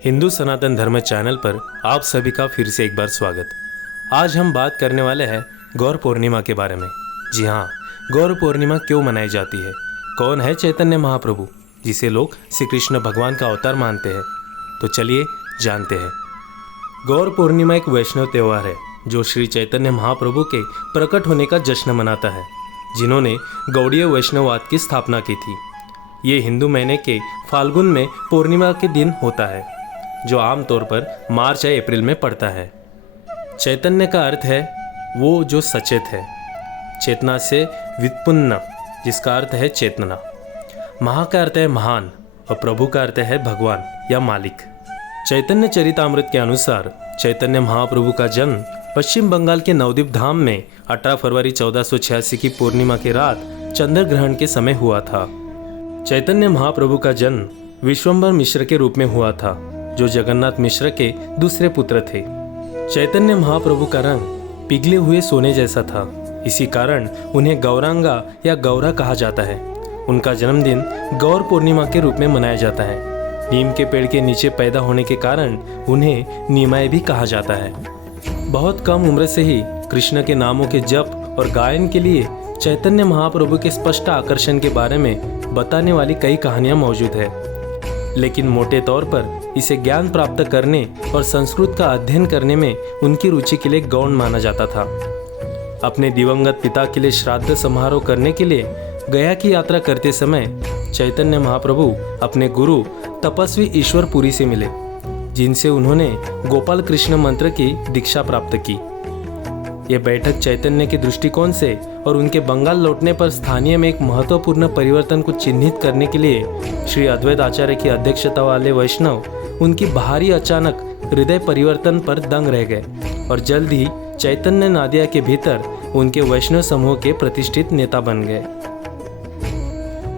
हिंदू सनातन धर्म चैनल पर आप सभी का फिर से एक बार स्वागत। आज हम बात करने वाले हैं गौर पूर्णिमा के बारे में। जी हाँ, गौर पूर्णिमा क्यों मनाई जाती है, कौन है चैतन्य महाप्रभु जिसे लोग श्री कृष्ण भगवान का अवतार मानते हैं। तो चलिए जानते हैं। गौर पूर्णिमा एक वैष्णव त्यौहार है जो श्री चैतन्य महाप्रभु के प्रकट होने का जश्न मनाता है, जिन्होंने गौड़ीय वैष्णववाद की स्थापना की थी। ये हिंदू महीने के फाल्गुन में पूर्णिमा के दिन होता है, जो आमतौर पर मार्च या अप्रैल में पड़ता है। चैतन्य का अर्थ है वो जो सचेत है, चेतना से व्युत्पन्न, जिसका अर्थ है चेतना। महा का अर्थ है महान और प्रभु का अर्थ है भगवान या मालिक। चैतन्य चरितामृत के अनुसार चैतन्य महाप्रभु का जन्म पश्चिम बंगाल के नवद्वीप धाम में 18 फरवरी 1486 की पूर्णिमा की रात चंद्र ग्रहण के समय हुआ था। चैतन्य महाप्रभु का जन्म विश्वंभर मिश्र के रूप में हुआ था, जो जगन्नाथ मिश्र के दूसरे पुत्र थे। चैतन्य महाप्रभु का रंग पिघले हुए सोने जैसा था, इसी कारण उन्हें गौरांगा या गौरा कहा जाता है। उनका जन्मदिन गौर पूर्णिमा के रूप में मनाया जाता है। नीम के पेड़ के नीचे पैदा होने के कारण उन्हें नीमाय भी कहा जाता है। बहुत कम उम्र से ही कृष्ण के नामों के जप और गायन के लिए चैतन्य महाप्रभु के स्पष्ट आकर्षण के बारे में बताने वाली कई कहानियां मौजूद है, लेकिन मोटे तौर पर इसे ज्ञान प्राप्त करने और संस्कृत का अध्ययन करने में उनकी रुचि के लिए गौण माना जाता था। अपने दिवंगत पिता के लिए श्राद्ध समारोह करने के लिए गया की यात्रा करते समय चैतन्य महाप्रभु अपने गुरु तपस्वी ईश्वरपुरी से मिले, जिनसे उन्होंने गोपाल कृष्ण मंत्र की दीक्षा प्राप्त की। यह बैठक चैतन्य के दृष्टिकोण से और उनके बंगाल लौटने पर स्थानीय में एक महत्वपूर्ण परिवर्तन को चिन्हित करने के लिए श्री अद्वैत आचार्य की अध्यक्षता वाले वैष्णव उनकी बाहरी अचानक हृदय परिवर्तन पर दंग रह गए और जल्द ही चैतन्य नादिया के भीतर उनके वैष्णव समूह के प्रतिष्ठित नेता बन गए।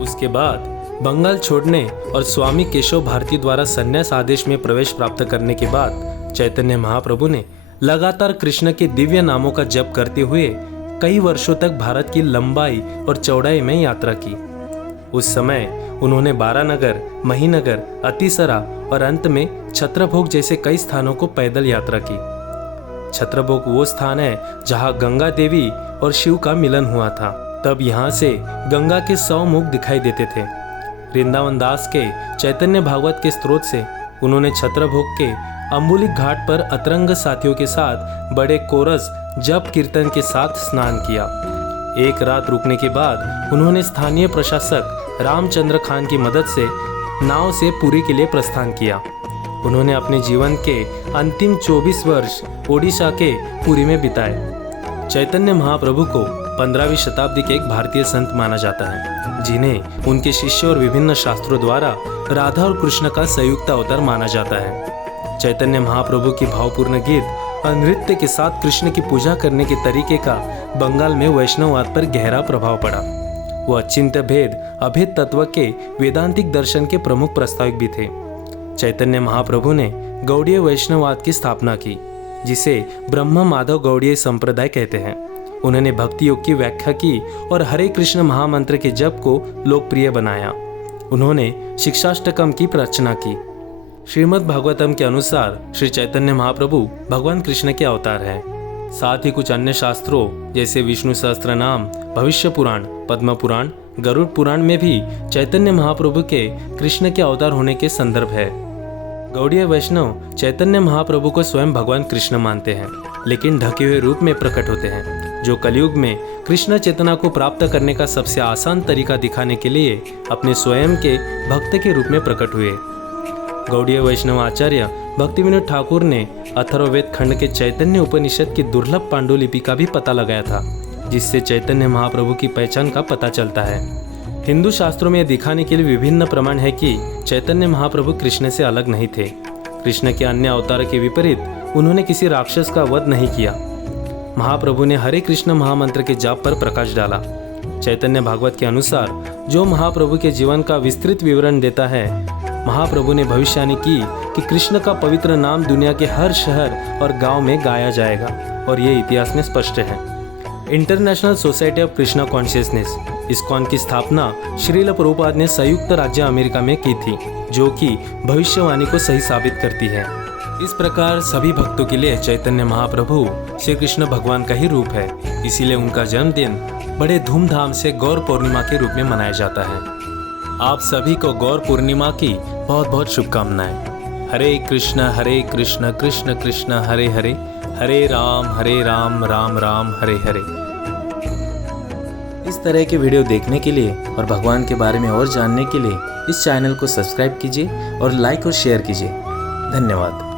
उसके बाद बंगाल छोड़ने और स्वामी केशव भारती द्वारा संन्यास आदेश में प्रवेश प्राप्त करने के बाद चैतन्य महाप्रभु ने लगातार कृष्ण के दिव्य नामों का जप करते हुए कई वर्षों तक भारत की लंबाई और चौड़ाई में यात्रा की। उस समय उन्होंने बारानगर, महीनगर, अतिसरा और अंत में छत्रभोग जैसे कई स्थानों को पैदल यात्रा की। छत्रभोग वो स्थान है जहां गंगा देवी और शिव का मिलन हुआ था। तब यहाँ से गंगा के 100 मुख दिखाई देते थे। वृंदावन दास के चैतन्य भागवत के स्रोत से उन्होंने छत्रभोग के अम्बुलिक घाट पर अतरंग साथियों के साथ बड़े कोरस जप कीर्तन के साथ स्नान किया। एक रात रुकने के बाद उन्होंने स्थानीय प्रशासक रामचंद्र खान की मदद से नाव से पुरी के लिए प्रस्थान किया। उन्होंने अपने जीवन के अंतिम 24 वर्ष ओडिशा के पुरी में बिताए। चैतन्य महाप्रभु को 15वीं शताब्दी के एक भारतीय संत माना जाता है, जिन्हें उनके शिष्य और विभिन्न शास्त्रों द्वारा राधा और कृष्ण का संयुक्त अवतार माना जाता है। चैतन्य महाप्रभु की भावपूर्ण गीत और नृत्य के साथ कृष्ण की पूजा करने के तरीके का बंगाल में वैष्णववाद पर गहरा प्रभाव पड़ा। वो अचिंत्य भेद अभेद तत्व के वेदांतिक दर्शन के प्रमुख प्रस्तावक भी थे। चैतन्य महाप्रभु ने गौड़ीय वैष्णववाद की स्थापना की, जिसे ब्रह्म माधव गौड़ीय संप्रदाय कहते हैं। उन्होंने भक्ति योग की व्याख्या की और हरे कृष्ण महामंत्र के जप को लोकप्रिय बनाया। उन्होंने शिक्षाष्टकम की रचना की। श्रीमद् भागवतम के अनुसार श्री चैतन्य महाप्रभु भगवान कृष्ण के अवतार हैं। साथ ही कुछ अन्य शास्त्रों जैसे विष्णु सहस्त्र नाम, भविष्य पुराण, पद्म पुराण, गरुड़ पुराण में भी चैतन्य महाप्रभु के कृष्ण के अवतार होने के संदर्भ है। गौड़ीय वैष्णव चैतन्य महाप्रभु को स्वयं भगवान कृष्ण मानते हैं, लेकिन ढके हुए रूप में प्रकट होते हैं, जो कलयुग में कृष्ण चेतना को प्राप्त करने का सबसे आसान तरीका दिखाने के लिए अपने स्वयं के भक्त के रूप में प्रकट हुए। गौड़ीय वैष्णव आचार्य भक्तिविनोद ठाकुर ने अथर्ववेद खंड के चैतन्य उपनिषद की दुर्लभ पांडुलिपि का भी पता लगाया था, जिससे चैतन्य महाप्रभु की पहचान का पता चलता है। हिंदू शास्त्रों में यह दिखाने के लिए विभिन्न प्रमाण है कि चैतन्य महाप्रभु कृष्ण से अलग नहीं थे। कृष्ण के अन्य अवतार के विपरीत उन्होंने किसी राक्षस का वध नहीं किया। महाप्रभु ने हरे कृष्ण महामंत्र के जाप पर प्रकाश डाला। चैतन्य भागवत के अनुसार जो महाप्रभु के जीवन का विस्तृत विवरण देता है, महाप्रभु ने भविष्यवाणी की कि कृष्ण का पवित्र नाम दुनिया के हर शहर और गांव में गाया जाएगा, और ये इतिहास में स्पष्ट है। International society of Krishna consciousness, ISKCON की स्थापना श्रील प्रभुपाद ने संयुक्त राज्य अमेरिका में की थी, जो कि भविष्यवाणी को सही साबित करती है। इस प्रकार सभी भक्तों के लिए चैतन्य महाप्रभु श्री कृष्ण भगवान का ही रूप है, इसीलिए उनका जन्मदिन बड़े धूमधाम से गौर पूर्णिमा के रूप में मनाया जाता है। आप सभी को गौर पूर्णिमा की बहुत बहुत शुभकामनाएं। हरे कृष्ण कृष्ण कृष्ण हरे हरे, हरे राम राम राम हरे हरे। इस तरह के वीडियो देखने के लिए और भगवान के बारे में और जानने के लिए इस चैनल को सब्सक्राइब कीजिए और लाइक और शेयर कीजिए। धन्यवाद।